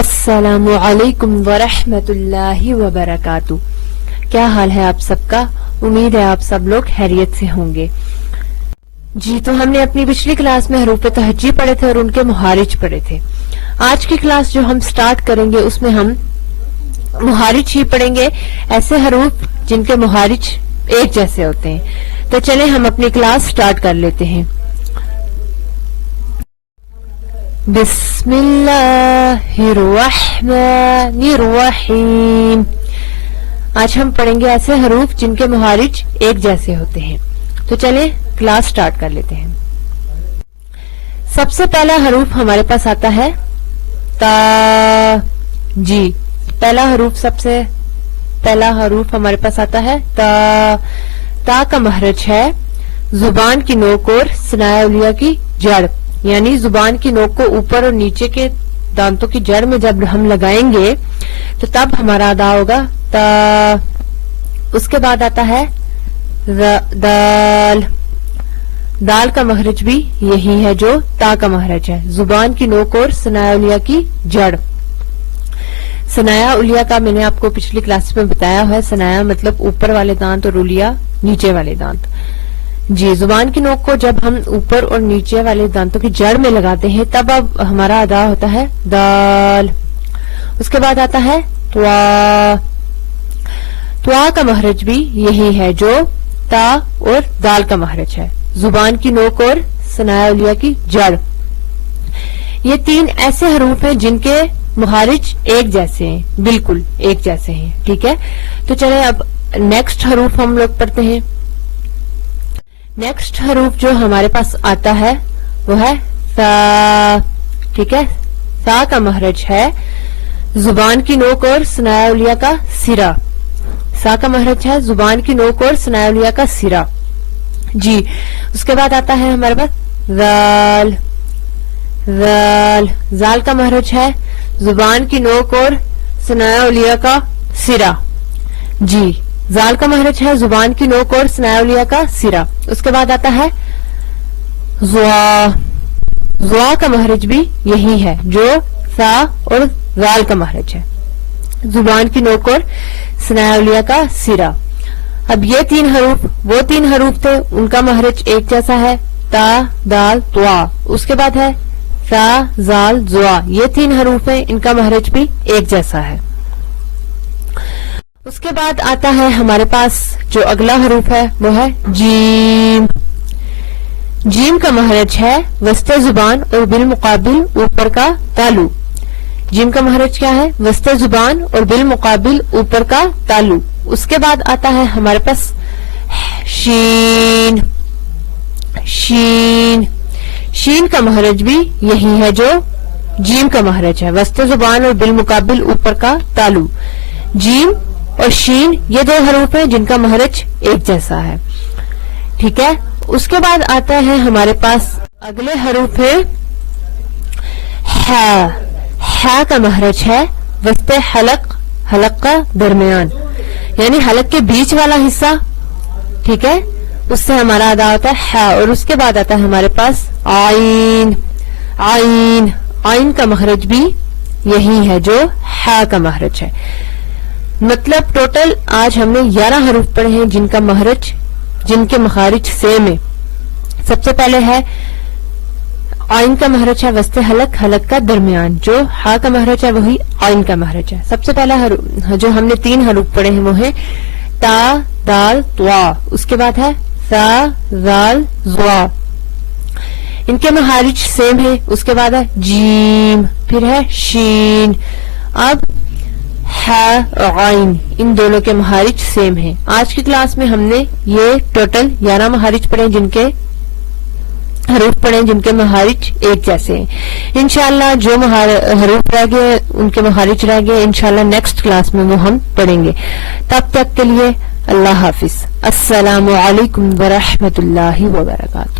السلام علیکم ورحمۃ اللہ وبرکاتہ. کیا حال ہے آپ سب کا؟ امید ہے آپ سب لوگ خیریت سے ہوں گے. جی تو ہم نے اپنی پچھلی کلاس میں حروف تہجی پڑھے تھے اور ان کے مخارج پڑھے تھے. آج کی کلاس جو ہم سٹارٹ کریں گے اس میں ہم مخارج ہی پڑھیں گے، ایسے حروف جن کے مخارج ایک جیسے ہوتے ہیں. تو چلیں ہم اپنی کلاس سٹارٹ کر لیتے ہیں. بسم اللہ الرحمن الرحیم. آج ہم پڑھیں گے ایسے حروف جن کے مخارج ایک جیسے ہوتے ہیں. تو چلیں کلاس سٹارٹ کر لیتے ہیں. سب سے پہلا حروف ہمارے پاس آتا ہے تا. جی پہلا حروف ہمارے پاس آتا ہے تا. تا کا مخرج ہے زبان کی نوک اور ثنایا علیہ کی جڑ، یعنی زبان کی نوک کو اوپر اور نیچے کے دانتوں کی جڑ میں جب ہم لگائیں گے تو تب ہمارا ادا ہوگا تا. اس کے بعد آتا ہے دال. دال کا مخرج بھی یہی ہے جو تا کا مخرج ہے، زبان کی نوک اور ثنایا علیہ کی جڑ. ثنایا علیہ کا میں نے آپ کو پچھلی کلاس میں بتایا ہے. ثنایا مطلب اوپر والے دانت اور علیہ نیچے والے دانت. جی زبان کی نوک کو جب ہم اوپر اور نیچے والے دانتوں کی جڑ میں لگاتے ہیں تب اب ہمارا ادا ہوتا ہے دال. اس کے بعد آتا ہے توا. توا کا مخرج بھی یہی ہے جو تا اور دال کا مخرج ہے، زبان کی نوک اور ثنایا علیہ کی جڑ. یہ تین ایسے حروف ہیں جن کے مخارج ایک جیسے ہیں، بالکل ایک جیسے ہیں. ٹھیک ہے، تو چلیں اب نیکسٹ حروف ہم لوگ پڑھتے ہیں. نیکسٹ حروف جو ہمارے پاس آتا ہے وہ ہے سا. ٹھیک ہے، سا کا مخرج ہے زبان کی نوک اور ثنایا علیہ کا سرا. سا کا مخرج ہے زبان کی نوک اور ثنایا علیہ کا سرا. جی اس کے بعد آتا ہے ہمارے پاس زال. زال. زال کا مخرج ہے زبان کی نوک اور ثنایا علیہ کا سرا. جی زال کا مخرج ہے زبان کی نوک اور ثنایا علیہ کا سرا. اس کے بعد آتا ہے زوا. زوا کا مخرج بھی یہی ہے جو سا اور زال کا مخرج ہے، زبان کی نوک اور ثنایا علیہ کا سرا. اب یہ تین حروف وہ تین حروف تھے، ان کا مخرج ایک جیسا ہے، تا دال توا. اس کے بعد ہے سا زال زوا. یہ تین حروف ہیں، ان کا مخرج بھی ایک جیسا ہے. اس کے بعد آتا ہے ہمارے پاس جو اگلا حروف ہے وہ ہے جیم. جیم کا مخرج ہے وسط زبان اور بالمقابل اوپر کا تالو. جیم کا مخرج کیا ہے؟ وسط زبان اور بالمقابل اوپر کا تالو. اس کے بعد آتا ہے ہمارے پاس شین. شین. شین کا مخرج بھی یہی ہے جو جیم کا مخرج ہے، وسط زبان اور بالمقابل اوپر کا تالو. جیم اور شین یہ دو حروف ہیں جن کا مخرج ایک جیسا ہے. ٹھیک ہے، اس کے بعد آتا ہے ہمارے پاس اگلے حروف ہے ہا. ہا کا مخرج ہے وسط حلق، حلق کا درمیان، یعنی حلق کے بیچ والا حصہ. ٹھیک ہے، اس سے ہمارا ادا ہوتا ہے ہا. اور اس کے بعد آتا ہے ہمارے پاس آئین. آئین. آئین کا مخرج بھی یہی ہے جو ہا کا مخرج ہے. مطلب ٹوٹل آج ہم نے 11 حروف پڑھے ہیں جن کے مخارج سیم ہیں. سب سے پہلے ہے آئین کا مخرج ہے وسط حلق، حلق کا درمیان. جو ہا کا مخرج ہے وہی آئین کا مخرج ہے. سب سے پہلا جو ہم نے تین حروف پڑھے ہیں وہ ہیں تا دال توا. اس کے بعد ہے سا زال زوا، ان کے مخارج سیم ہیں. اس کے بعد ہے جیم، پھر ہے شین. اب ہا اور عین، ان دونوں کے مخارج سیم ہیں. آج کی کلاس میں ہم نے یہ ٹوٹل 11 مخارج پڑھے جن کے حروف پڑھے جن کے مخارج ایک جیسے ہیں. انشاءاللہ جو حروف رہ گئے ان کے مخارج رہ گئے انشاءاللہ نیکسٹ کلاس میں وہ ہم پڑھیں گے. تب تک کے لیے اللہ حافظ. السلام علیکم ورحمۃ اللہ وبرکاتہ.